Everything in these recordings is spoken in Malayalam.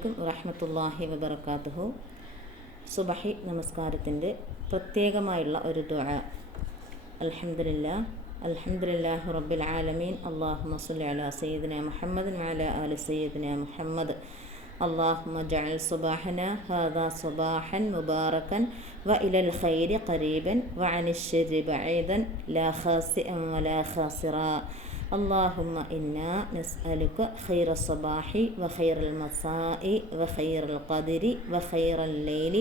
അലൈക്കും വറഹ്മത്തുള്ളാഹി വബറകാതുഹു. സുബഹി നമസ്കാരത്തിൻ്റെ പ്രത്യേകമായുള്ള ഒരു ദുആ. അൽഹംദുലില്ലാഹി റബ്ബിൽ ആലമീൻ. അല്ലാഹുമ്മ സ്വല്ലി അലാ സയ്യിദിനാ മുഹമ്മദിൻ വഅലാ ആലി സയ്യിദിനാ മുഹമ്മദ്. അല്ലാഹുമ്മ ജഅൽ സുബാഹനാ ഹാദാ സുബാഹൻ മുബാറകൻ വഇലൽ ഖൈരി ഖരീബൻ വഅനിശ് ശർരി ബഈദൻ ലാ ഖാസിഅൻ വലാ ഖാസിറാ. اللهم إنا نسألك خير الصباح وخير المساء وخير القدر وخير الليل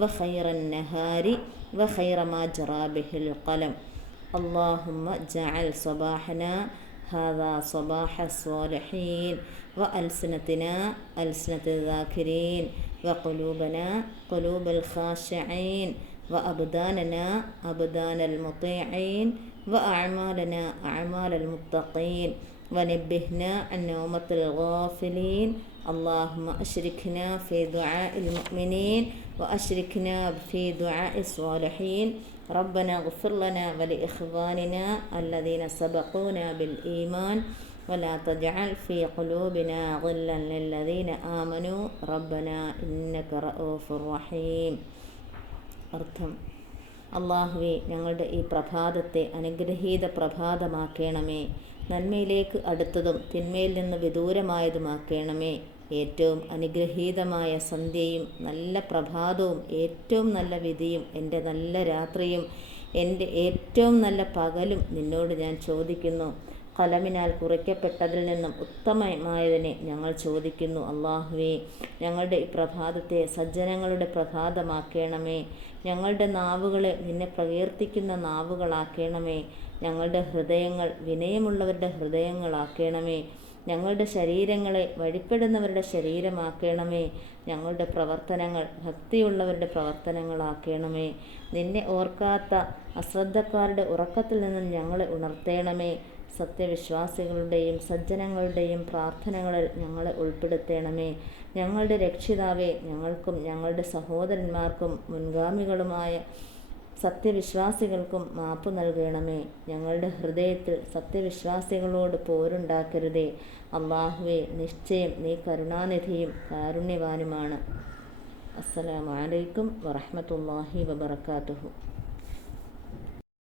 وخير النهار وخير ما جرى به القلم. اللهم جعل صباحنا هذا صباح الصالحين وألسنتنا ألسنة الذاكرين وقلوبنا قلوب الخاشعين وأبداننا أبدان المطيعين وأعمالنا أعمال المتقين ونبهنا عن نومة الغافلين. اللهم أشركنا في دعاء المؤمنين وأشركنا في دعاء الصالحين. ربنا اغفر لنا ولإخواننا الذين سبقونا بالإيمان ولا تجعل في قلوبنا غلا للذين آمنوا ربنا إنك رؤوف رحيم. അർത്ഥം: അല്ലാഹുവേ, ഞങ്ങളുടെ ഈ പ്രഭാതത്തെ അനുഗ്രഹീത പ്രഭാതമാക്കണമേ. നന്മയിലേക്ക് അടുത്തതും തിന്മയിൽ നിന്ന് വിദൂരമായതുമാക്കണമേ. ഏറ്റവും അനുഗ്രഹീതമായ സന്ധ്യയും നല്ല പ്രഭാതവും ഏറ്റവും നല്ല വിധിയും എൻ്റെ നല്ല രാത്രിയും എൻ്റെ ഏറ്റവും നല്ല പകലും നിന്നോട് ഞാൻ ചോദിക്കുന്നു. കലമിനാൽ കുറിക്കപ്പെട്ടതിൽ നിന്നും ഉത്തമമായതിനെ ഞങ്ങൾ ചോദിക്കുന്നു. അല്ലാഹുവേ, ഞങ്ങളുടെ ഈ പ്രഭാതത്തെ സജ്ജനങ്ങളുടെ പ്രഭാതമാക്കണമേ. ഞങ്ങളുടെ നാവുകളെ നിന്നെ പ്രകീർത്തിക്കുന്ന നാവുകളാക്കണമേ. ഞങ്ങളുടെ ഹൃദയങ്ങൾ വിനയമുള്ളവരുടെ ഹൃദയങ്ങളാക്കണമേ. ഞങ്ങളുടെ ശരീരങ്ങളെ വഴിപ്പെടുന്നവരുടെ ശരീരമാക്കണമേ. ഞങ്ങളുടെ പ്രവർത്തനങ്ങൾ ഭക്തിയുള്ളവരുടെ പ്രവർത്തനങ്ങളാക്കണമേ. നിന്നെ ഓർക്കാത്ത അശ്രദ്ധക്കാരുടെ ഉറക്കത്തിൽ നിന്നും ഞങ്ങളെ ഉണർത്തേണമേ. സത്യവിശ്വാസികളുടെയും സജ്ജനങ്ങളുടെയും പ്രാർത്ഥനകളിൽ ഞങ്ങളെ ഉൾപ്പെടുത്തണമേ. ഞങ്ങളുടെ രക്ഷിതാവേ, ഞങ്ങൾക്കും ഞങ്ങളുടെ സഹോദരന്മാർക്കും മുൻഗാമികളുമായ സത്യവിശ്വാസികൾക്കും മാപ്പ് നൽകണമേ. ഞങ്ങളുടെ ഹൃദയത്തിൽ സത്യവിശ്വാസികളോട് പോരുണ്ടാക്കരുതേ. അല്ലാഹുവേ, നിശ്ചയം നീ കരുണാനിധിയും കാരുണ്യവാനുമാണ്. അസ്സലാമു അലൈക്കും വറഹ്മത്തുള്ളാഹി വബറകാതുഹു.